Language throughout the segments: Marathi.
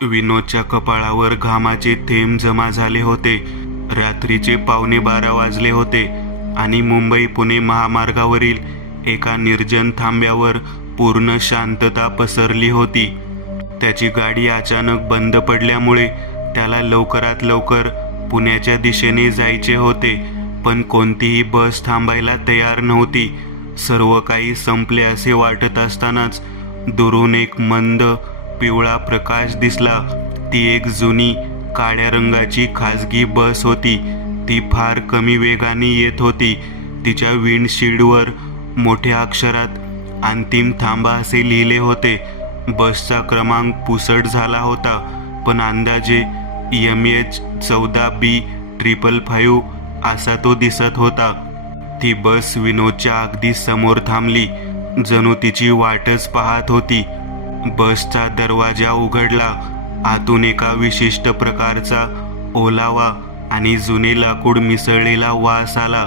विनोदच्या कपाळावर घामाचे थेंब जमा झाले होते. रात्रीचे 11:15 वाजले होते आणि मुंबई पुणे महामार्गावरील एका निर्जन थांब्यावर पूर्ण शांतता पसरली होती. त्याची गाडी अचानक बंद पडल्यामुळे त्याला लवकरात लवकर पुण्याच्या दिशेने जायचे होते, पण कोणतीही बस थांबायला तयार नव्हती. सर्व काही संपले असे वाटत असतानाच दुरून एक मंद पिवळा प्रकाश दिसला. ती एक जुनी काळ्या रंगाची खाजगी बस होती. ती फार कमी वेगाने येत होती. तिच्या विंडशील्डवर मोठ्या अक्षरात अंतिम थांबा असे लिहिले होते. बसचा क्रमांक पुसट झाला होता, पण अंदाजे MH14B555 असा तो दिसत होता. ती बस विनोदच्या अगदी समोर थांबली, जणू तिची वाटच पाहत होती. बसचा दरवाजा उघडला. आतून एका विशिष्ट प्रकारचा ओलावा आणि जुने लाकूड मिसळलेला वास आला.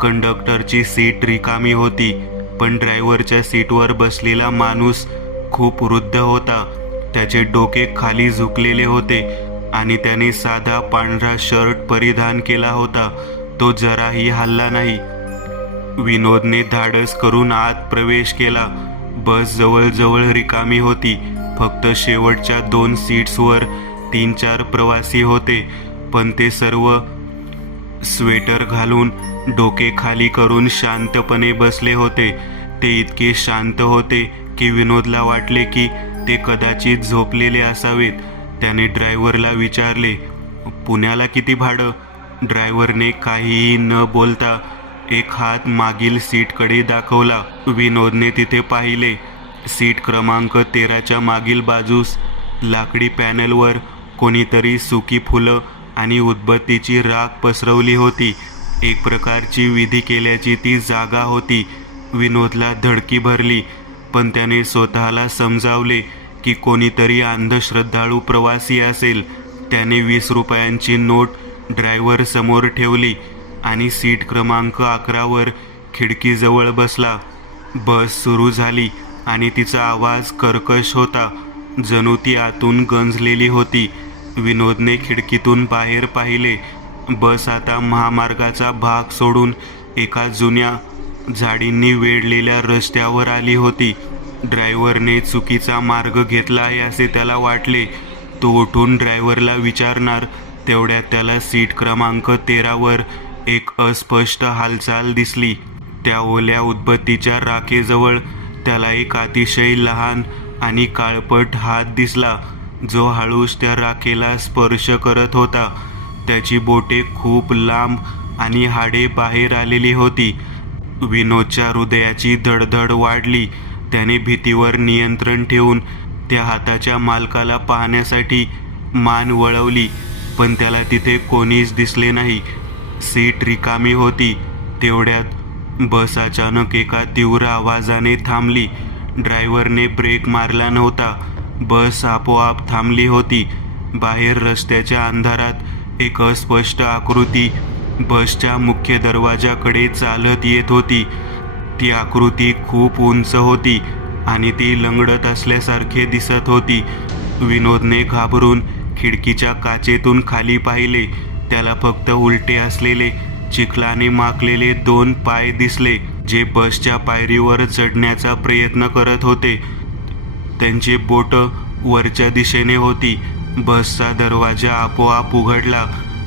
कंडक्टरची सीट रिकामी होती, पण ड्रायव्हरच्या सीटवर बसलेला माणूस खूप वृद्ध होता. त्याचे डोके खाली झुकलेले होते आणि त्याने साधा पांढरा शर्ट परिधान केला होता. तो जराही हलला नाही. विनोदने धाडस करून आत प्रवेश केला. बस जवळजवळ रिकामी होती. फक्त शेवटच्या 2 सीट्सवर 3-4 प्रवासी होते, पण ते सर्व स्वेटर घालून डोके खाली करून शांतपणे बसले होते. ते इतके शांत होते की विनोदला वाटले की ते कदाचित झोपलेले असावेत. त्याने ड्रायव्हरला विचारले, "पुण्याला किती भाडं?" ड्रायव्हरने काहीही न बोलता एक हात मागील सीटकडे दाखवला. विनोदने तिथे पाहिले. सीट क्रमांक 13च्या मागील बाजूस लाकडी पॅनलवर कोणीतरी सुकी फुलं आणि उदबत्तीची राख पसरवली होती. एक प्रकारची विधी केल्याची ती जागा होती. विनोदला धडकी भरली, पण त्याने स्वतःला समजावले की कोणीतरी अंधश्रद्धाळू प्रवासी असेल. त्याने 20 रुपयांची नोट ड्रायव्हर समोर ठेवली आणि सीट क्रमांक 11वर खिडकीजवळ बसला. बस सुरू झाली आणि तिचा आवाज कर्कश होता, जणू ती आतून गंजलेली होती. विनोदने खिडकीतून बाहेर पाहिले. बस आता महामार्गाचा भाग सोडून एका जुन्या झाडींनी वेढलेल्या रस्त्यावर आली होती. ड्रायव्हरने चुकीचा मार्ग घेतला आहे असे त्याला वाटले. तो उठून ड्रायव्हरला विचारणार तेवढ्यात त्याला सीट क्रमांक 13वर एक अस्पष्ट हालचाल दिसली. त्या ओल्या उदबत्तीच्या राखेजवळ त्याला एक अतिशय लहान आणि काळपट हात दिसला, जो हळूच त्या राखेला स्पर्श करत होता. त्याची बोटे खूप लांब आणि हाडे बाहेर आलेली होती. विनोदच्या हृदयाची धडधड वाढली. त्याने भीतीवर नियंत्रण ठेवून त्या हाताच्या मालकाला पाहण्यासाठी मान वळवली, पण त्याला तिथे कोणीच दिसले नाही. सीट रिकामी होती. तेवढ्यात बस अचानक एका तीव्र आवाजाने थांबली. ड्रायव्हरने ब्रेक मारला नव्हता. बस आपोआप थांबली होती. बाहेर रस्त्याच्या अंधारात एक अस्पष्ट आकृती बसच्या मुख्य दरवाजाकडे चालत येत होती. ती आकृती खूप उंच होती आणि ती लंगडत असल्यासारखे दिसत होती. विनोदने घाबरून खिडकीच्या काचेतून खाली पाहिले. त्याला फक्त उलटे असलेले, चिखलाने माखलेले 2 पाय दिसले, जे बसच्या पायरीवर चढण्याचा प्रयत्न करत होते. त्यांची बोटं वरच्या दिशेने होती. बसचा दरवाजा आपोआप उघडला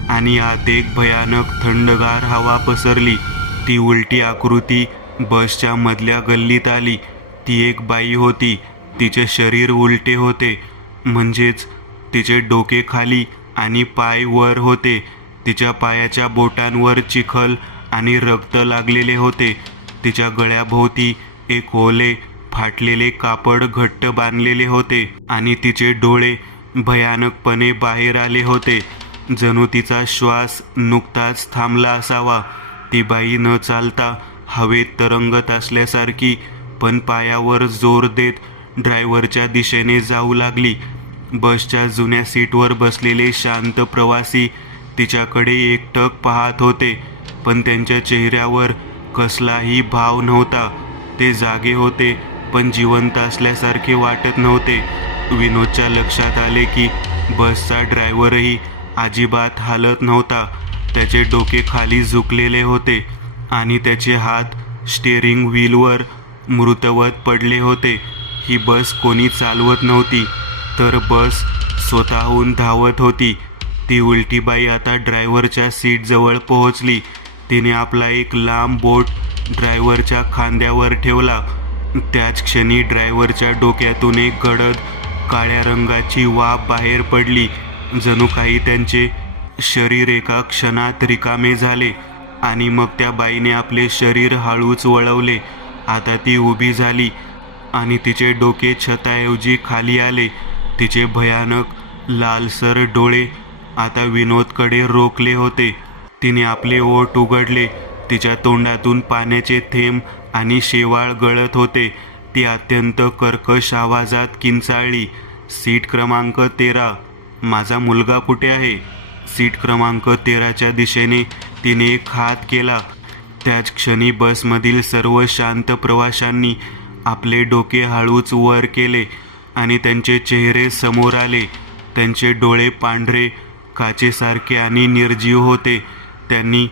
आणि आत एक भयानक थंडगार हवा पसरली. ती उलटी आकृती बसच्या मधल्या गल्लीत आली. ती एक बाई होती. तिचे शरीर उलटे होते, म्हणजेच तिचे डोके खाली आणि पाय वर होते. तिच्या पायाच्या बोटांवर चिखल आणि रक्त लागलेले होते. तिच्या गळ्याभोवती एक ओले फाटलेले कापड घट्ट बांधलेले होते आणि तिचे डोळे भयानकपणे बाहेर आले होते, जणू तिचा श्वास नुकताच थांबला असावा. ती बाई न चालता हवेत तरंगत असल्यासारखी, पण पायावर जोर देत ड्रायव्हरच्या दिशेने जाऊ लागली. बसच्या जुन्या सीटवर बसलेले शांत प्रवासी तिच्याकडे एकटक पाहत होते, पण त्यांच्या चेहऱ्यावर कसलाही भाव नव्हता. ते जागे होते, पण जिवंत असल्यासारखे वाटत नव्हते. विनोदच्या लक्षात आले की बसचा ड्रायव्हरही अजिबात हालत नव्हता. त्याचे डोके खाली झुकलेले होते आणि त्याचे हात स्टेअरिंग व्हीलवर मृतवत पडले होते. ही बस कोणी चालवत नव्हती, तर बस स्वतःहून धावत होती. ती उलटी बाई आता ड्रायव्हरच्या सीटजवळ पोहोचली. तिने आपला एक लांब बोट ड्रायव्हरच्या खांद्यावर ठेवला. त्याच क्षणी ड्रायव्हरच्या डोक्यातून एक गडद काळ्या रंगाची वाफ बाहेर पडली. जणू काही त्यांचे शरीर एका क्षणात रिकामे झाले आणि मग त्या बाईने आपले शरीर हळूच वळवले. आता ती उभी झाली आणि तिचे डोके छताऐवजी खाली आले. तिचे भयानक लालसर डोळे आता विनोदकडे रोखले होते. तिने आपले ओठ उघडले. तिच्या तोंडातून पाण्याचे थेंब आणि शेवाळ गळत होते. ती अत्यंत कर्कश आवाजात किंचाळली, "सीट क्रमांक 13, माझा मुलगा कुठे आहे?" सीट क्रमांक 13च्या दिशेने तिने एक हात केला. त्याच क्षणी बसमधील सर्व शांत प्रवाशांनी आपले डोके हळूच वर केले आणि त्यांचे चेहरे समोर आले. त्यांचे डोळे पांढरे, काचेसारखे आणि निर्जीव होते. त्यांनी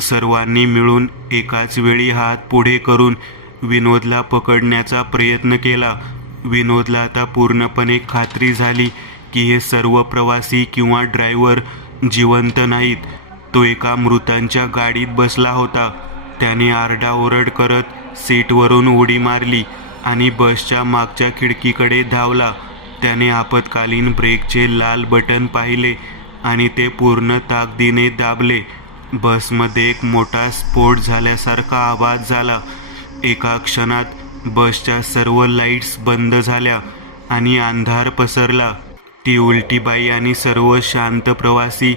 सर्वांनी मिळून एकाच वेळी हात पुढे करून विनोदला पकडण्याचा प्रयत्न केला. विनोदला आता पूर्णपणे खात्री झाली की हे सर्व प्रवासी किंवा ड्रायव्हर जिवंत नाहीत. तो एका मृतांच्या गाडीत बसला होता. त्याने आरडाओरड करत सीटवरून उडी मारली आणि बसच्या मागच्या खिडकीकडे धावला. त्याने आपत्कालीन ब्रेकचे लाल बटन पाहिले आणि ते पूर्ण ताकदीने दाबले. बसमध्ये एक मोठा स्फोट झाल्यासारखा आवाज झाला. एका क्षणात बसच्या सर्व लाईट्स बंद झाल्या आणि अंधार पसरला. ती उलटी बाई आणि सर्व शांत प्रवासी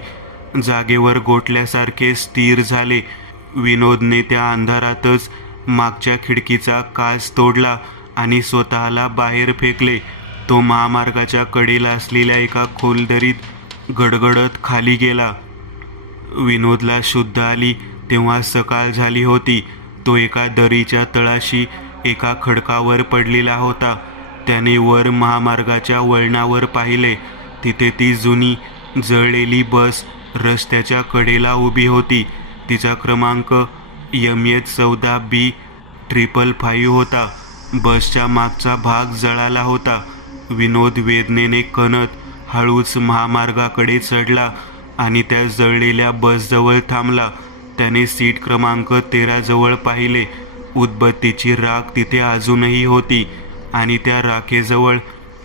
जागेवर गोठल्यासारखे स्थिर झाले. विनोदने त्या अंधारातच मागच्या खिडकीचा काच तोडला आणि स्वतःला बाहेर फेकले. तो महामार्गाच्या कडेला असलेल्या एका खोलदरीत गडगडत खाली गेला. विनोदला शुद्ध आली तेव्हा सकाळ झाली होती. तो एका दरीच्या तळाशी एका खडकावर पडलेला होता. त्याने वर महामार्गाच्या वळणावर पाहिले. तिथे ती जुनी जळलेली बस रस्त्याच्या कडेला उभी होती. तिचा क्रमांक MH14B555 होता. बसच्या मागचा भाग जळाला होता. विनोद वेदनेने कणत हळूच महामार्गाकडे चढला आणि त्या जळलेल्या बसजवळ थांबला. त्याने सीट क्रमांक 13 जवळ पाहिले. उदबत्तीची राख तिथे अजूनही होती आणि त्या राखेजवळ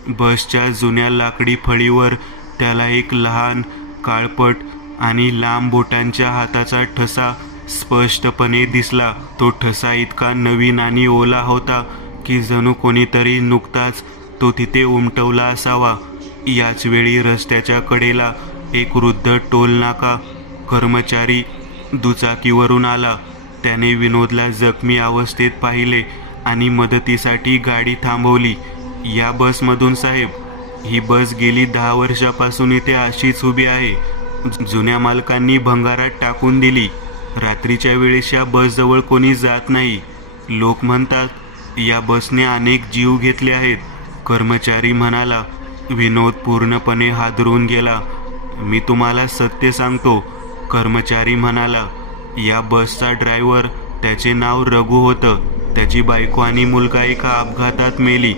बसच्या जुन्या लाकडी फळीवर त्याला एक लहान, काळपट आणि लांब बोटांच्या हाताचा ठसा स्पष्टपणे दिसला. तो ठसा इतका नवीन आणि ओला होता की जणू कोणीतरी नुकताच तो तिथे उमटवला असावा. याच वेळी रस्त्याच्या कडेला एक वृद्ध टोलनाका कर्मचारी दुचाकीवरून आला. त्याने विनोदला जखमी अवस्थेत पाहिले आणि मदतीसाठी गाडी थांबवली. "या बसमधून साहेब, ही बस गेली 10 वर्षापासून इथे अशीच उभी आहे. जुन्या मालकांनी भंगारात टाकून दिली. रात्रीच्या वेळेस या बसजवळ कोणी जात नाही. लोक म्हणतात या बसने अनेक जीव घेतले आहेत." कर्मचारी म्हणाला. विनोद पूर्णपणे हादरून गेला. "मी तुम्हाला सत्य सांगतो," कर्मचारी म्हणाला. "या बसचा ड्रायव्हर, त्याचे नाव रघु होतं. त्याची बायको आणि मुलगा एका अपघातात मेली.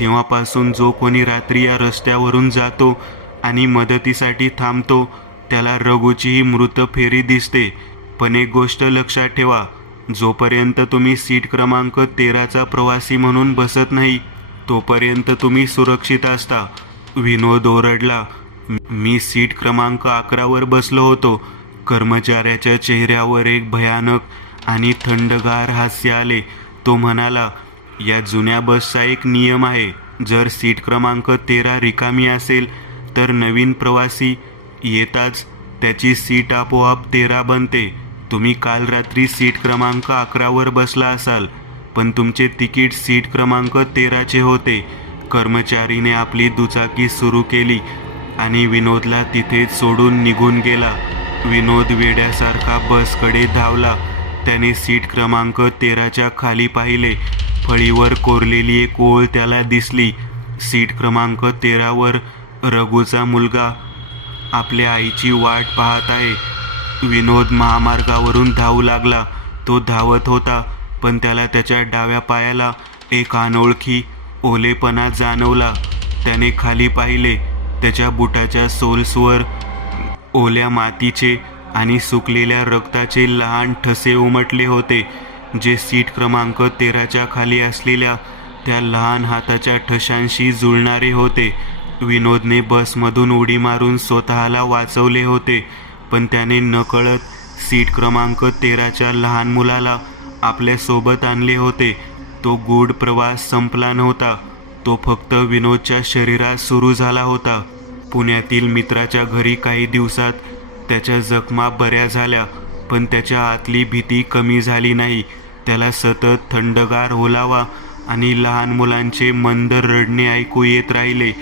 तेव्हापासून जो कोणी रात्री या रस्त्यावरून जातो आणि मदतीसाठी थांबतो त्याला रघुचीही मृत फेरी दिसते. पण एक गोष्ट लक्षात ठेवा, जोपर्यंत तुम्ही सीट क्रमांक 13चा प्रवासी म्हणून बसत नाही तोपर्यंत तुम्ही सुरक्षित असता." विनोद ओरडला, "मी सीट क्रमांक 11वर बसलो होतो." कर्मचाऱ्याच्या चेहऱ्यावर एक भयानक आणि थंडगार हास्य आले. तो म्हणाला, "या जुन्या बसचा एक नियम आहे. जर सीट क्रमांक 13 रिकामी असेल तर नवीन प्रवासी येताच त्याची सीट आपोआप 13 बनते. तुम्ही काल रात्री सीट क्रमांक 11वर बसला असाल, पण तुमचे तिकीट सीट क्रमांक 13चे होते." कर्मचारीने आपली दुचाकी सुरू केली आणि विनोदला तिथेच सोडून निघून गेला. विनोद वेड्यासारखा बसकडे धावला. त्याने सीट क्रमांक 13च्या खाली पाहिले. फळीवर कोरलेली एक ओळ त्याला दिसली. सीट क्रमांक 13वर रघुचा मुलगा आपल्या आईची वाट पाहत आहे. विनोद महामार्गावरून धावू लागला. तो धावत होता, पण त्याला त्याच्या डाव्या पायाला एक अनोळखी ओलेपणा जाणवला. त्याने खाली पाहिले. त्याच्या बुटाच्या सोल्सवर ओल्या मातीचे आणि सुकलेल्या रक्ताचे लहान ठसे उमटले होते, जे सीट क्रमांक 13च्या खाली असलेल्या त्या लहान हाताच्या ठशांशी जुळणारे होते. विनोदने बसमधून उडी मारून स्वतःला वाचवले होते, पण त्याने नकळत सीट क्रमांक 13च्या लहान मुलाला आपल्यासोबत आणले होते. तो गूढ प्रवास संपला नव्हता. तो फक्त विनोदच्या शरीरात सुरू झाला होता. पुण्यातील मित्राच्या घरी काही दिवसात त्याच्या जखमा बऱ्या झाल्या, पण त्याच्या आतली भीती कमी झाली नाही. त्याला सतत थंडगार ओलावा आणि लहान मुलांचे मंद रडणे ऐकू येत राहिले.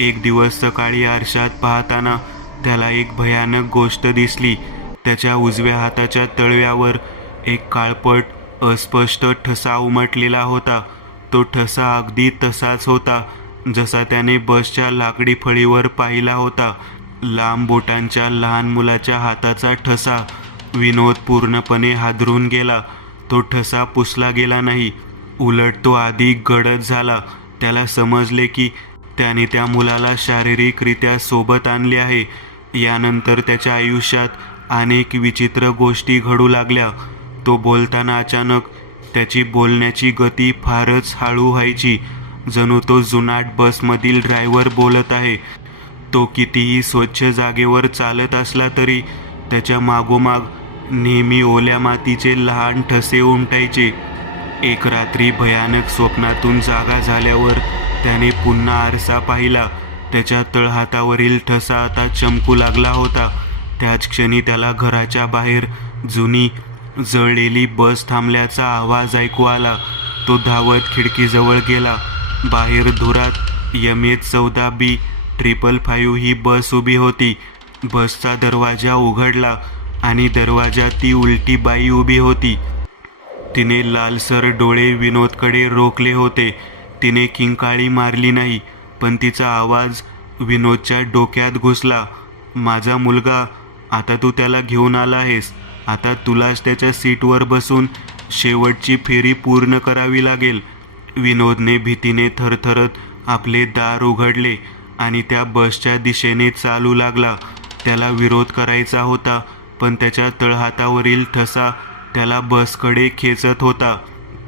एक दिवस सकाळी आरशात पाहताना त्याला एक भयानक गोष्ट दिसली. त्याच्या उजव्या हाताच्या तळव्यावर एक काळपट अस्पष्ट ठसा उमटलेला होता. तो ठसा अगदी तसाच होता जसा त्याने बसच्या लाकडी फळीवर पाहिला होता. लांब बोटांच्या लहान मुलाच्या हाताचा ठसा. विनोद पूर्णपणे हादरून गेला. तो ठसा पुसला गेला नाही, उलट तो अधिक गडद झाला. त्याला समजले की त्याने त्या मुलाला शारीरिकरित्या सोबत आणले आहे. यानंतर त्याच्या आयुष्यात अनेक विचित्र गोष्टी घडू लागल्या. तो बोलताना अचानक त्याची बोलण्याची गती फारच हळू व्हायची, जणू तो जुनाट बसमधील ड्रायव्हर बोलत आहे. तो कितीही स्वच्छ जागेवर चालत असला तरी त्याच्या मागोमाग नेहमी ओल्या मातीचे लहान ठसे उमटायचे. एक रात्री भयानक स्वप्नातून जागा झाल्यावर त्याने पुन्हा आरसा पाहिला. त्याच्या तळहातावरील ठसा आता चमकू लागला होता. त्याच क्षणी त्याला घराच्या बाहेर जुनी जळलेली बस थांबल्याचा आवाज ऐकू आला. तो धावत खिडकीजवळ गेला. बाहेर धुरात MH14B555 ही बस उभी होती. बसचा दरवाजा उघडला आणि दरवाजात ती उलटी बाई उभी होती. तिने लालसर डोळे विनोदकडे रोखले होते. तिने किंकाळी मारली नाही, पण तिचा आवाज विनोदच्या डोक्यात घुसला. माझा मुलगा, आता तू त्याला घेऊन आला आहेस. आता तुलाच त्याच्या सीटवर बसून शेवटची फेरी पूर्ण करावी लागेल. विनोदने भीतीने थरथरत आपले दार उघडले आणि त्या बसच्या दिशेने चालू लागला. त्याला विरोध करायचा होता, पण त्याच्या तळहातावरील ठसा त्याला बसकडे खेचत होता.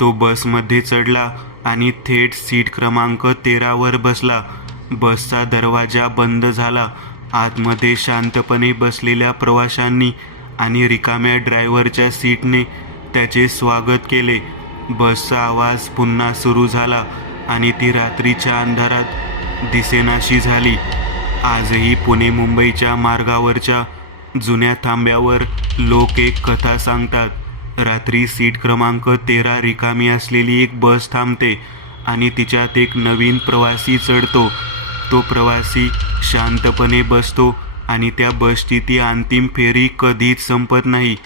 तो बसमध्ये चढला आणि थेट सीट क्रमांक 13वर बसला. बसचा दरवाजा बंद झाला. आतमध्ये शांतपणे बसलेल्या प्रवाशांनी आणि रिकाम्या ड्रायव्हरच्या सीटने त्याचे स्वागत केले. बसचा आवाज पुन्हा सुरू झाला आणि ती रात्रीच्या अंधारात दिसेनाशी झाली. आजही पुणे मुंबईच्या मार्गावरच्या जुन्या थांब्यावर लोक एक कथा सांगतात. रात्री सीट क्रमांक 13 रिकामी असलेली एक बस थांबते आणि तिच्यात एक नवीन प्रवासी चढतो. तो प्रवासी शांतपणे बसतो आणि त्या बसची ती अंतिम फेरी कधीच संपत नाही.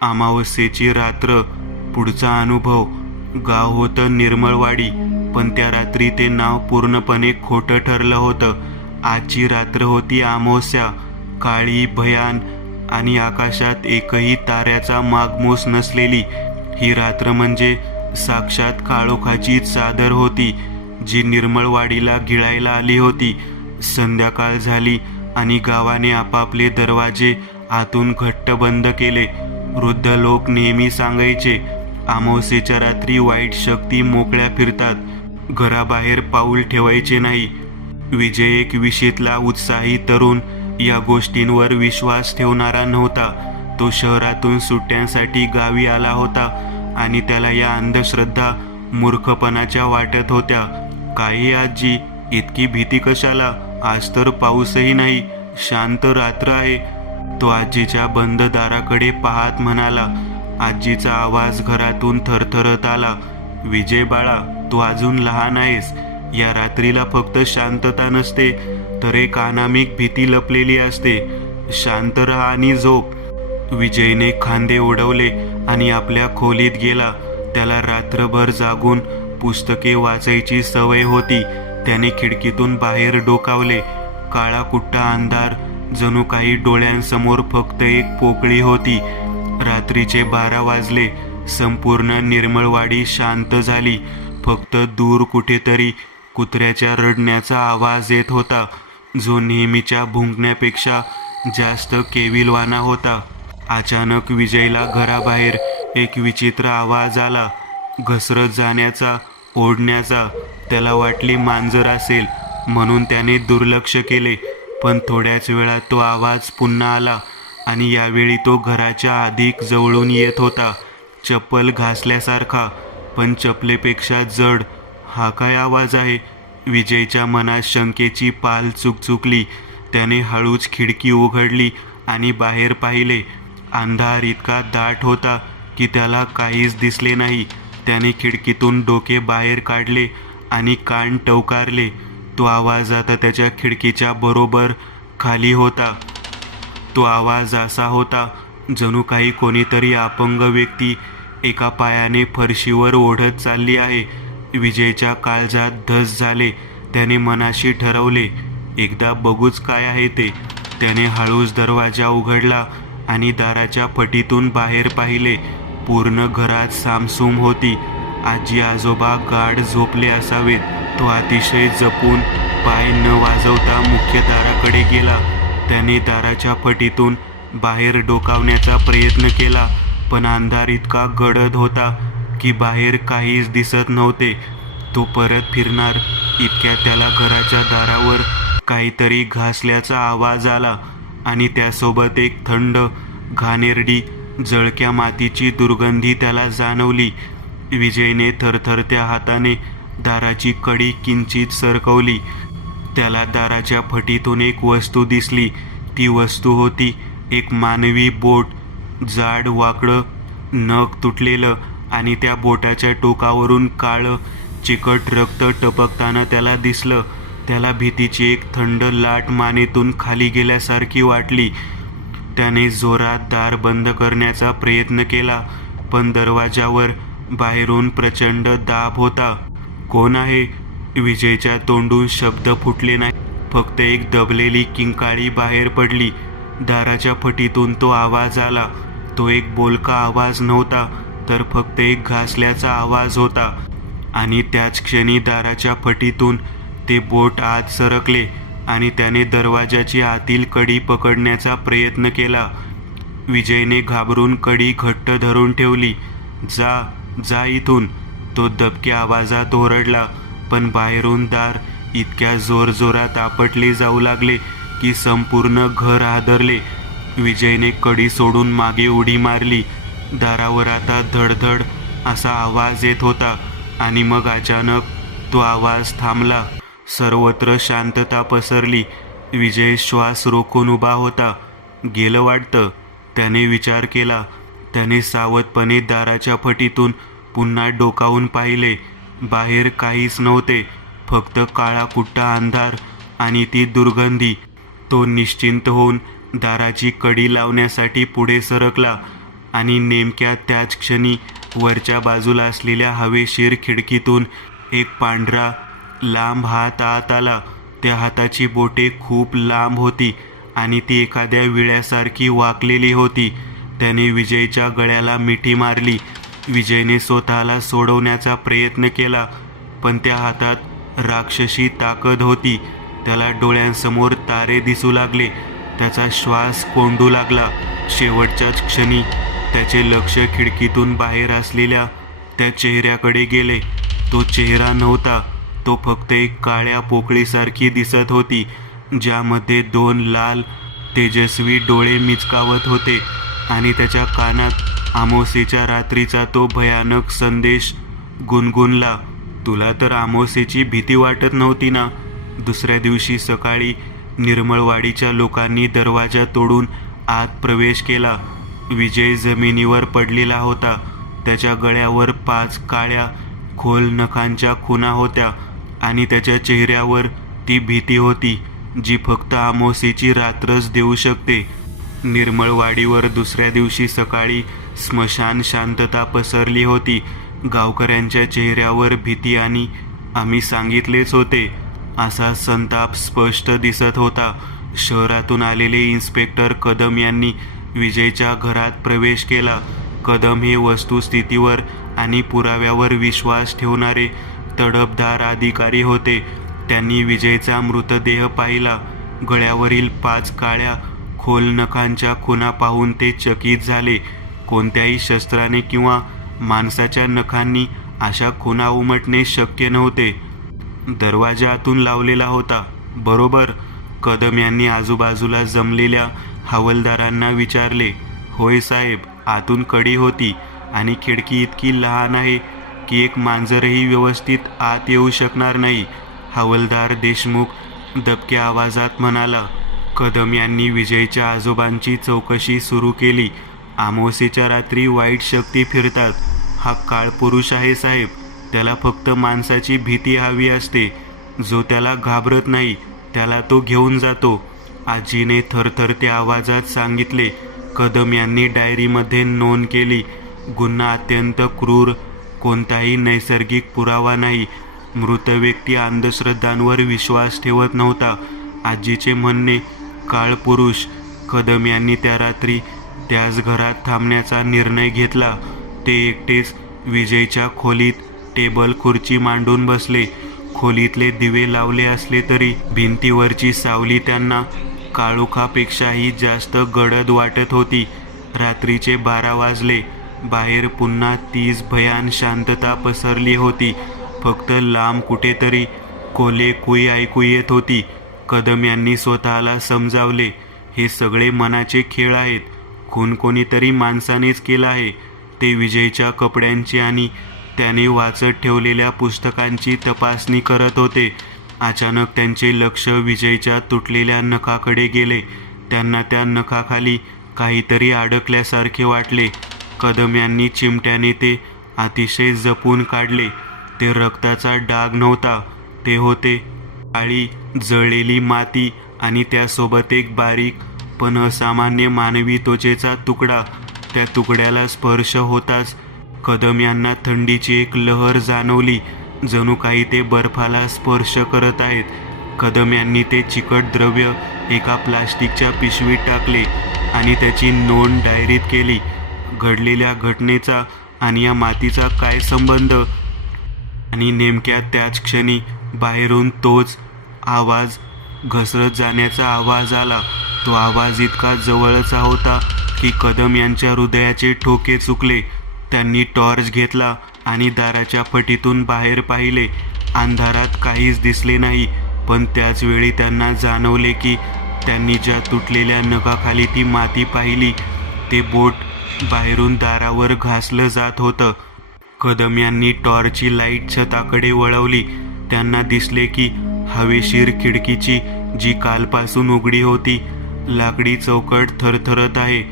अमावस्येची रात्र. पुढचा अनुभव. गाव होतं निर्मळवाडी, पण त्या रात्री ते नाव पूर्णपणे खोटं ठरलं होतं. आजची रात्र होती अमावस्या. काळी, भयान आणि आकाशात एकही ताऱ्याचा मागमूस नसलेली ही रात्र म्हणजे साक्षात काळोखाची चादर होती, जी निर्मळवाडीला गिळायला आली होती. संध्याकाळ झाली आणि गावाने आपापले दरवाजे आतून घट्ट बंद केले. वृद्ध लोक नेहमी सांगायचे, अमावस्येच्या रात्री वाईट शक्ती मोकळ्या फिरतात. घराबाहेर पाऊल ठेवायचे नाही. विजय एक विशीतला उत्साही तरुण या गोष्टींवर विश्वास ठेवणारा नव्हता. तो शहरातून सुट्ट्यांसाठी गावी आला होता आणि त्याला या अंधश्रद्धा मूर्खपणाच्या वाटत होत्या. काही आजी, इतकी भीती कशाला? आज तर पाऊसही नाही, शांत रात्र आहे. तो आजीच्या बंद दाराकडे पाहत म्हणाला. आजीचा आवाज घरातून थरथरत आला. विजय बाळा, तू अजून लहान आहेस. या रात्रीला फक्त शांतता नसते, तर एक अनामिक भीती लपलेली असते. शांत रहा आणि झोप. विजयने खांदे ओढवले आणि आपल्या खोलीत गेला. त्याला रात्रभर जागून पुस्तके वाचायची सवय होती. त्याने खिडकीतून बाहेर डोकावले. काळा कुट्टा अंधार, जणू काही डोळ्यांसमोर फक्त एक पोकळी होती. रात्रीचे 12 वाजले. संपूर्ण निर्मळवाडी शांत झाली. फक्त दूर कुठेतरी कुत्र्याच्या रडण्याचा आवाज येत होता, जो नेहमीच्या भुंकण्यापेक्षा जास्त केविलवाणा होता. अचानक विजयला घराबाहेर एक विचित्र आवाज आला, घसरत जाण्याचा, ओढण्याचा. त्याला वाटली मांजर असेल म्हणून त्याने दुर्लक्ष केले. पण थोड्याच वेळात तो आवाज पुन्हा आला आणि यावेळी तो घराच्या अधिक जवळून येत होता. चप्पल घासल्यासारखा, पण चपलेपेक्षा जड. हा काय आवाज आहे? विजयच्या मनात शंकेची पाल चुकचुकली. त्याने हळूच खिडकी उघडली आणि बाहेर पाहिले. अंधार इतका दाट होता की त्याला काहीच दिसले नाही. त्याने खिडकीतून डोके बाहेर काढले आणि कान टवकारले. तो आवाज आता त्याच्या खिडकीच्या बरोबर खाली होता. तो आवाज असा होता जणू काही कोणीतरी अपंग व्यक्ती एका पायाने फरशीवर ओढत चालली आहे. विजयच्या काळजात धस झाले. त्याने मनाशी ठरवले, एकदा बघूच काय आहे ते. त्याने हळूच दरवाजा उघडला आणि दाराच्या फटीतून बाहेर पाहिले. पूर्ण घरात सामसूम होती. आजी आजोबा गाढ झोपले असावेत. तो अतिशय जपून पाय न वाजवता मुख्य दाराकडे गेला. त्याने दाराच्या फटीतून बाहेर डोकावण्याचा प्रयत्न केला, पण अंधार इतका गडद होता की बाहेर काहीच दिसत नव्हते. तो परत फिरणार इतक्यात त्याला घराच्या दारावर काहीतरी घासल्याचा आवाज आला आणि त्यासोबत एक थंड, घाणेरडी, जळक्या मातीची दुर्गंधी त्याला जाणवली. विजयने थरथरत्या हाताने दाराची कडी किंचित सरकवली. त्याला दाराच्या फटीतून एक वस्तू दिसली. ती वस्तू होती एक मानवी बोट, जाड, वाकडं, नख तुटलेलं, आणि त्या बोटाच्या टोकावरून काळं चिकट रक्त टपकताना त्याला दिसलं. त्याला भीतीची एक थंड लाट मानेतून खाली गेल्यासारखी वाटली. त्याने जोरात दार बंद करण्याचा प्रयत्न केला, पण दरवाजावर बाहेरून प्रचंड दाब होता. कोण आहे? विजयच्या तोंडून शब्द फुटले नाही. फक्त एक दबलेली किंकाळी बाहेर पडली. दाराच्या फटीतून तो आवाज आला. तो एक बोलका आवाज नव्हता, तर फक्त एक घासल्याचा आवाज होता. आणि त्याच क्षणी दाराच्या फटीतून ते बोट आत सरकले आणि त्याने दरवाजाची आतील कडी पकडण्याचा प्रयत्न केला. विजयने घाबरून कडी घट्ट धरून ठेवली. जा जा इथून, तो दबक्या आवाजात ओरडला. पण बाहेरून दार इतक्या जोरजोरात आपटले जाऊ लागले की संपूर्ण घर हादरले. विजयने कडी सोडून मागे उडी मारली. दारावर आता धडधड असा आवाज येत होता आणि मग अचानक तो आवाज थांबला. सर्वत्र शांतता पसरली. विजय श्वास रोखून उभा होता. गेलं वाटतं, त्याने विचार केला. त्याने सावधपणे दाराच्या फटीतून पुन्हा डोकावून पाहिले. बाहेर काहीच नव्हते, फक्त काळा कुट्टा अंधार आणि ती दुर्गंधी. तो निश्चिंत होऊन दाराची कडी लावण्यासाठी पुढे सरकला आणि नेमक्या त्याच क्षणी वरच्या बाजूला असलेल्या हवेशीर खिडकीतून एक पांढरा, लांब हात आत आला. त्या हाताची बोटे खूप लांब होती आणि ती एखाद्या विळ्यासारखी वाकलेली होती. त्याने विजयच्या गळ्याला मिठी मारली. विजयने स्वतःला सोडवण्याचा प्रयत्न केला, पण त्या हातात राक्षसी ताकद होती. त्याला डोळ्यांसमोर तारे दिसू लागले. त्याचा श्वास कोंडू लागला. शेवटच्याच क्षणी त्याचे लक्ष खिडकीतून बाहेर असलेल्या त्या चेहऱ्याकडे गेले. तो चेहरा नव्हता, तो फक्त एक काळ्या पोकळीसारखी दिसत होती, ज्यामध्ये 2 लाल तेजस्वी डोळे मिचकावत होते आणि त्याच्या कानात अमावास्येच्या रात्रीचा तो भयानक संदेश गुणगुणला. तुला तर अमावास्येची भीती वाटत नव्हती ना? दुसऱ्या दिवशी सकाळी निर्मळवाडीच्या लोकांनी दरवाजा तोडून आत प्रवेश केला. विजय जमिनीवर पडलेला होता. त्याच्या गळ्यावर 5 काळ्या खोल नखांच्या खुणा होत्या आणि त्याच्या चेहऱ्यावर ती भीती होती जी फक्त अमावास्येची रात्रच देऊ शकते. निर्मळवाडीवर दुसऱ्या दिवशी सकाळी स्मशान शांतता पसरली होती. गावकऱ्यांच्या चेहऱ्यावर भीती आणि आम्ही सांगितलेच होते असा संताप स्पष्ट दिसत होता. शहरातून आलेले इन्स्पेक्टर कदम यांनी विजयच्या घरात प्रवेश केला. कदम हे वस्तुस्थितीवर आणि पुराव्यावर विश्वास ठेवणारे तडफदार अधिकारी होते. त्यांनी विजयचा मृतदेह पाहिला. गळ्यावरील 5 काळ्या खोल नखांच्या खुणा पाहून ते चकित झाले. कोणत्याही शस्त्राने किंवा माणसाच्या नखांनी अशा खुणा उमटणे शक्य नव्हते. दरवाजा आतून लावलेला होता, बरोबर? कदम यांनी आजूबाजूला जमलेल्या हवालदारांना विचारले. होय साहेब, आतून कडी होती आणि खिडकी इतकी लहान आहे की एक मांजरही व्यवस्थित आत येऊ शकणार नाही, हवालदार देशमुख दबक्या आवाजात म्हणाला. कदम यांनी विजयच्या आजोबांची चौकशी सुरू केली. अमावस्येच्या रात्री वाईट शक्ती फिरतात. हा काळ पुरुष आहे साहेब. त्याला फक्त माणसाची भीती हवी असते. जो त्याला घाबरत नाही त्याला तो घेऊन जातो, आजीने थरथरत्या आवाजात सांगितले. कदम यांनी डायरीमध्ये नोंद केली. गुन्हा अत्यंत क्रूर, कोणताही नैसर्गिक पुरावा नाही. मृत व्यक्ती अंधश्रद्धांवर विश्वास ठेवत नव्हता. आजीचे म्हणणे, काळ पुरुष. कदम यांनी त्या रात्री त्याच घरात थांबण्याचा निर्णय घेतला. ते एकटेच विजयच्या खोलीत टेबल खुर्ची मांडून बसले. खोलीतले दिवे लावले असले तरी भिंतीवरची सावली त्यांना काळोखापेक्षाही जास्त गडद वाटत होती. रात्रीचे 12 वाजले. बाहेर पुन्हा तीच भयान शांतता पसरली होती. फक्त लांब कुठेतरी कोले कुई ऐकू येत होती. कदम यांनी स्वतःला समजावले, हे सगळे मनाचे खेळ आहेत. खून कोणीतरी माणसानेच केला आहे. ते विजयच्या कपड्यांची आणि त्याने वाचत ठेवलेल्या पुस्तकांची तपासणी करत होते. अचानक त्यांचे लक्ष विजयच्या तुटलेल्या नखाकडे गेले. त्यांना त्या नखाखाली काहीतरी अडकल्यासारखे वाटले. कदम यांनी चिमट्याने ते अतिशय जपून काढले. ते रक्ताचा डाग नव्हता, ते होते काळी जळलेली माती आणि त्यासोबत एक बारीक पण असामान्य मानवी त्वचेचा तुकडा. त्या तुकड्याला स्पर्श होताच कदम यांना थंडीची एक लहर जाणवली. जणू काही ते बर्फाला स्पर्श करत आहेत. कदम यांनी ते चिकट द्रव्य एका प्लास्टिकच्या पिशवीत टाकले आणि त्याची नोंद डायरीत केली. घडलेल्या घटनेचा आणि या मातीचा काय संबंध? आणि नेमक्या त्याच क्षणी बाहेरून तोच आवाज, घसरत जाण्याचा आवाज आला. तो आवाज इतका जवळचा होता की कदम यांच्या हृदयाचे ठोके चुकले. त्यांनी टॉर्च घेतला आणि दाराच्या फटीतून बाहेर पाहिले. अंधारात काहीच दिसले नाही, पण त्याच वेळी त्यांना जाणवले की त्यांनी ज्या तुटलेल्या नखाखाली ती माती पाहिली, ते बोट बाहेरून दारावर घासलं जात होतं. कदम यांनी टॉर्चची लाईट छताकडे वळवली. त्यांना दिसले की हवेशीर खिडकीची, जी कालपासून उघडी होती, लाकडी चौकट थरथरत आहे.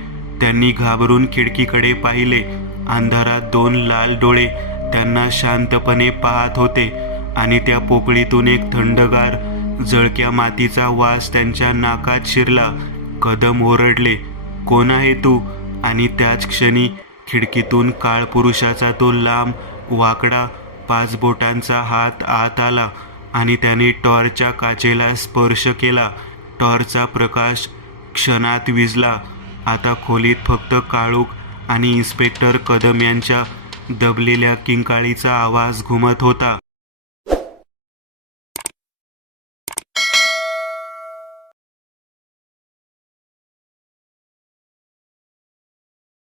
त्यांनी घाबरून खिडकीकडे पाहिले. अंधारात 2 लाल डोळे त्यांना शांतपणे पाहत होते आणि त्या पोकळीतून एक थंडगार जळक्या मातीचा वास त्यांच्या नाकात शिरला. कदम ओरडले, कोण आहे तू? आणि त्याच क्षणी खिडकीतून काळपुरुषाचा तो लांब वाकडा 5 बोटांचा हात आत आला आणि त्याने टॉर्चच्या काचेला स्पर्श केला. टॉर्चचा प्रकाश क्षणात विझला. आता खोलीत फक्त काळोख आणि इन्स्पेक्टर कदम यांच्या दबलेल्या किंकाळीचा आवाज घुमत होता.